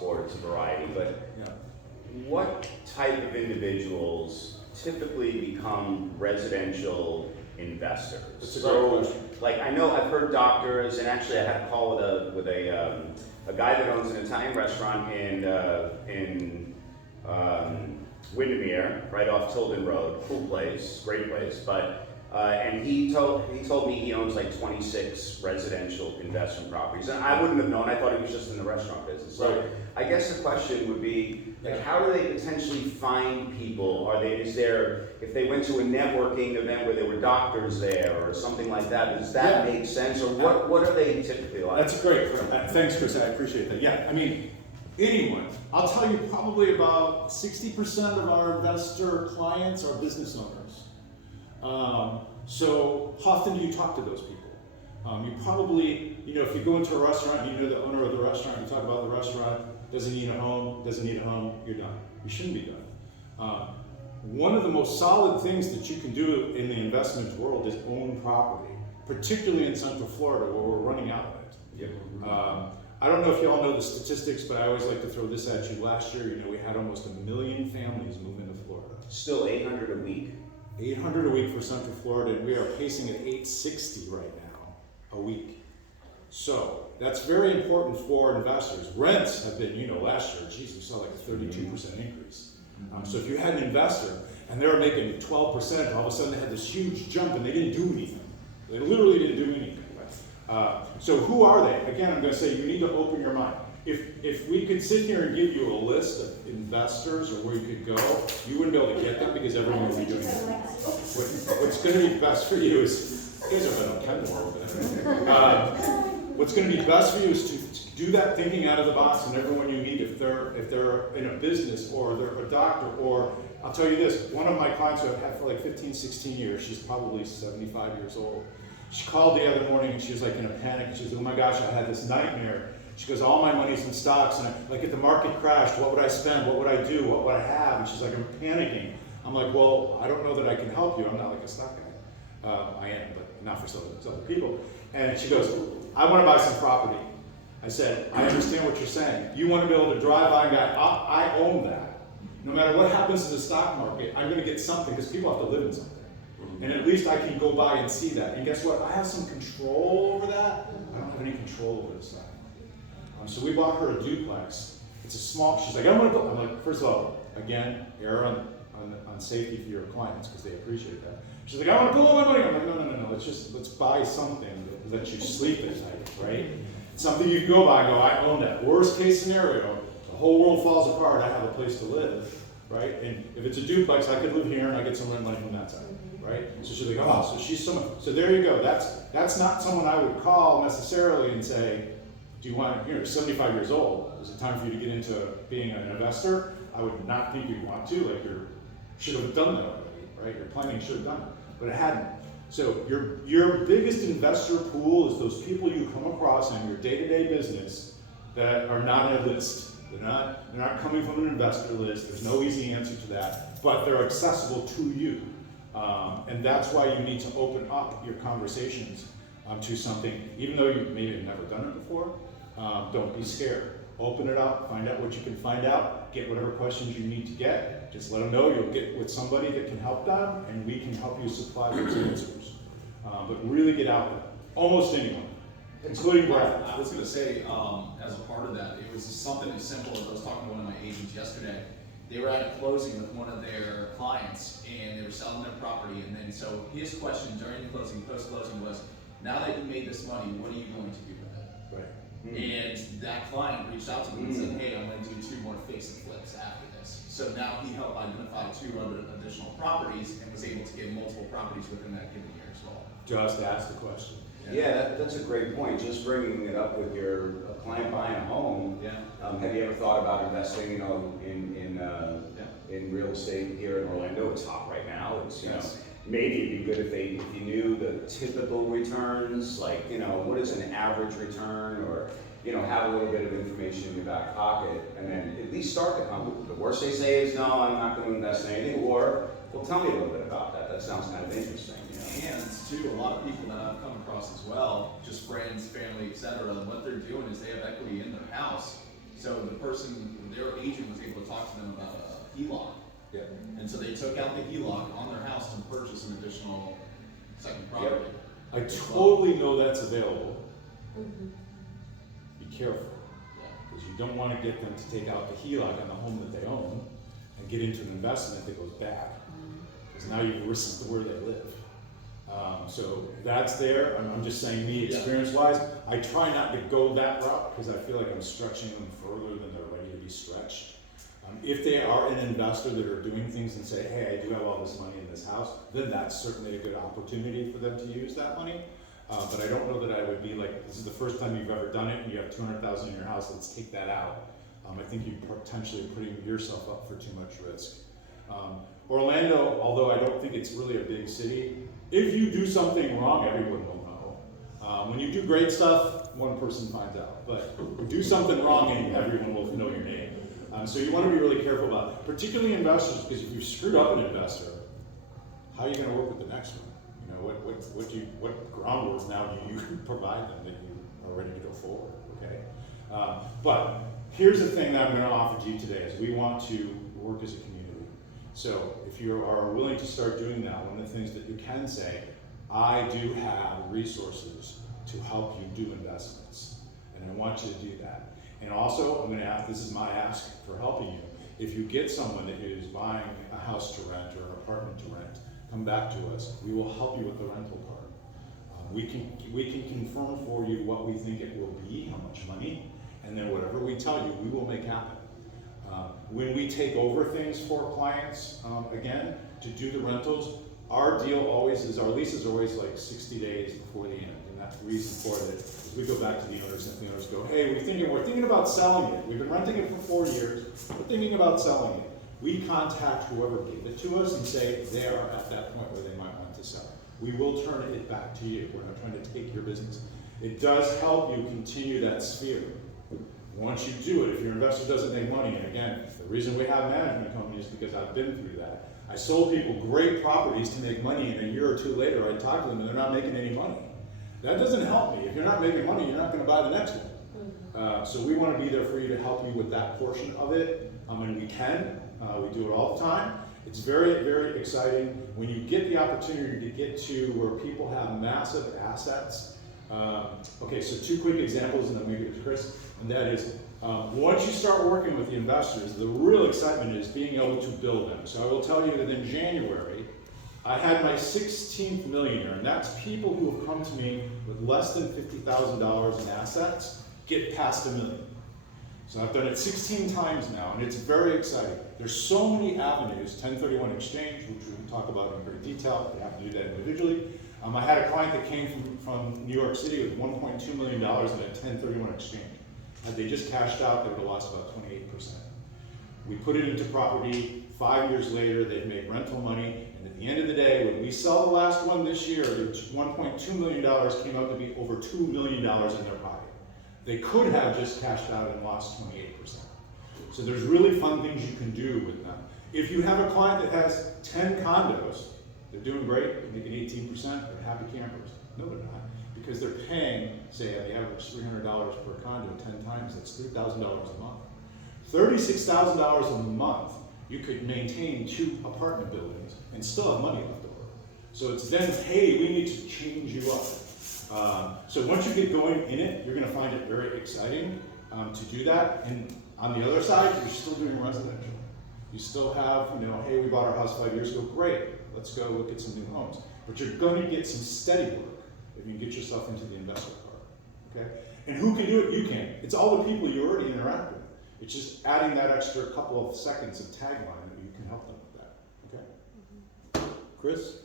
board, it's a variety, but Yeah. what type of individuals typically become residential investors? That's a great question. Like I know I've heard doctors, and actually I had a call with a guy that owns an Italian restaurant in Windermere, right off Tilden Road. Cool place, great place, but. And he told me he owns like 26 residential investment properties, and I wouldn't have known. I thought he was just in the restaurant business. So Right. I guess the question would be, like, how do they potentially find people? If they went to a networking event where there were doctors there or something like that, does that make sense? Or what are they typically like? That's great. Thanks, Chris. I appreciate that. Yeah, I mean, anyone. I'll tell you, probably about 60% of our investor clients are business owners. So how often do you talk to those people? You probably, if you go into a restaurant, you know the owner of the restaurant, you talk about the restaurant, doesn't need a home, you're done. You shouldn't be done. One of the most solid things that you can do in the investment world is own property, particularly in Central Florida where we're running out of it. I don't know if you all know the statistics, but I always like to throw this at you. Last year, we had almost 1 million families move into Florida. Still 800 a week. 800 a week for Central Florida, and we are pacing at 860 right now a week. So that's very important for investors. Rents have been, last year, geez, we saw like a 32% increase. So if you had an investor and they were making 12%, all of a sudden they had this huge jump and they didn't do anything. They literally didn't do anything. So who are they? Again, I'm going to say you need to open your mind. If we could sit here and give you a list of investors or where you could go, you wouldn't be able to get them because everyone would be doing it. What's going to be best for you is, you guys are better on Kenmore over there. What's going to be best for you is to do that thinking out of the box, and everyone you meet, if they're in a business or they're a doctor, or I'll tell you this, one of my clients who I've had for like 15, 16 years, she's probably 75 years old. She called the other morning and she was like in a panic. She said, oh my gosh, I had this nightmare. She goes, all my money's in stocks, and if the market crashed, what would I spend? What would I do? What would I have? And she's like, I'm panicking. I'm like, well, I don't know that I can help you. I'm not like a stock guy. I am, but not for some other people. And she goes, I want to buy some property. I said, I understand what you're saying. You want to be able to drive by and go, I own that. No matter what happens to the stock market, I'm going to get something because people have to live in something. And at least I can go by and see that. And guess what? I have some control over that. I don't have any control over this stock market. So we bought her a duplex. It's a small, she's like, I'm like, first of all, again, err on safety for your clients because they appreciate that. She's like, I want to pull all my money. I'm like, no. Let's buy something that you sleep at night, right? Something you can go by and go, I own that. Worst case scenario, the whole world falls apart, I have a place to live, right? And if it's a duplex, I could live here and I get some rent money from that side, right? So she's like, oh, so she's someone. So there you go. That's not someone I would call necessarily and say, do you want, you're 75 years old. Is it time for you to get into being an investor? I would not think you'd want to, like you should have done that already, right? Your planning should have done it, but it hadn't. So your biggest investor pool is those people you come across in your day-to-day business that are not on a list. They're not coming from an investor list. There's no easy answer to that, but they're accessible to you. And that's why you need to open up your conversations to something, even though you maybe have never done it before. Don't be scared. Open it up, find out what you can find out, get whatever questions you need to get. Just let them know you'll get with somebody that can help them, and we can help you supply those answers. But really get out there. Almost anyone, including Brad. I was going to say, as a part of that, it was something as simple as I was talking to one of my agents yesterday. They were at a closing with one of their clients, and they were selling their property. And then, so his question during the closing, post-closing was, now that you made this money, what are you going to do with it? Right. And that client reached out to me and said, hey, I'm going to do 2 more fix and flips after this. So now he helped identify 2 other additional properties and was able to get multiple properties within that given year as well. Just ask the question. Yeah, that's a great point. Just bringing it up with your client buying a home. Yeah. Have you ever thought about investing, in real estate here in Orlando? It's hot right now. It's maybe it'd be good if you knew the typical returns, like what is an average return, or have a little bit of information in your back pocket, and then at least start the company. The worst they say is no, I'm not going to invest in anything, or well, tell me a little bit about that. That sounds kind of interesting. And too, a lot of people that I've come across as well, just friends, family, etc., what they're doing is they have equity in their house. So the person, their agent was able to talk to them about a HELOC. Yeah. And so they took out the HELOC on their house to purchase an additional second property. I totally know that's available. Be careful, Yeah. because you don't want to get them to take out the HELOC on the home that they own and get into an investment that goes bad. Because now you've risked where they live. So that's there. I'm just saying, me, experience-wise, I try not to go that route because I feel like I'm stretching them further than they're ready to be stretched. If they are an investor that are doing things and say, hey, I do have all this money in this house, then that's certainly a good opportunity for them to use that money. But I don't know that I would be like, this is the first time you've ever done it and you have 200,000 in your house, let's take that out. I think you're potentially putting yourself up for too much risk. Orlando, although I don't think it's really a big city, if you do something wrong, everyone will know. When you do great stuff, one person finds out. But do something wrong and everyone will know your name. So you want to be really careful about it, particularly investors, because if you've screwed up an investor, how are you going to work with the next one? You know, what groundwork now do you provide them that you are ready to go forward? Okay. But here's the thing that I'm going to offer to you today: is we want to work as a community. So if you are willing to start doing that, one of the things that you can say, I do have resources to help you do investments, and I want you to do that. And also, I'm going to ask, this is my ask for helping you. If you get someone that is buying a house to rent or an apartment to rent, come back to us. We will help you with the rental part. We can confirm for you what we think it will be, how much money, and then whatever we tell you, we will make happen. When we take over things for clients, again, to do the rentals, our deal always is, our lease is always like 60 days before the end. And that's the reason for it is we go back to the owners and the owners go, hey, we're thinking about selling it. We've been renting it for 4 years. We're thinking about selling it. We contact whoever gave it to us and say they are at that point where they might want to sell. We will turn it back to you. We're not trying to take your business. It does help you continue that sphere. Once you do it, if your investor doesn't make money, and again, the reason we have management companies is because I've been through that. I sold people great properties to make money, and a year or two later I talk to them and they're not making any money. That doesn't help me. If you're not making money, you're not going to buy the next one. So we want to be there for you to help you with that portion of it, and we can. We do it all the time. It's very, very exciting when you get the opportunity to get to where people have massive assets. Okay, so 2 quick examples and then we get to Chris. And that is, once you start working with the investors, the real excitement is being able to build them. So I will tell you that in January, I had my 16th millionaire, and that's people who have come to me with less than $50,000 in assets, get past $1 million. So I've done it 16 times now, and it's very exciting. There's so many avenues, 1031 exchange, which we can talk about in great detail. You have to do that individually. I had a client that came from New York City with $1.2 million in a 1031 exchange. Had they just cashed out, they would have lost about 28%. We put it into property. 5 years later, they've made rental money. And at the end of the day, when we sell the last one this year, the $1.2 million came out to be over $2 million in their pocket. They could have just cashed out and lost 28%. So there's really fun things you can do with them. If you have a client that has 10 condos, they're doing great, making 18%, they're happy campers. No, they're not. Because they're paying, say, on the average $300 per condo 10 times, that's $3,000 a month. $36,000 a month, you could maintain 2 apartment buildings and still have money left over. So it's then, hey, we need to change you up. So once you get going in it, you're going to find it very exciting to do that. And on the other side, you're still doing residential. You still have, hey, we bought our house 5 years ago, great, let's go look at some new homes. But you're going to get some steady work if you can get yourself into the investment part, okay? And who can do it? You can. It's all the people you already interact with. It's just adding that extra couple of seconds of tagline that you can help them with that, okay? Chris?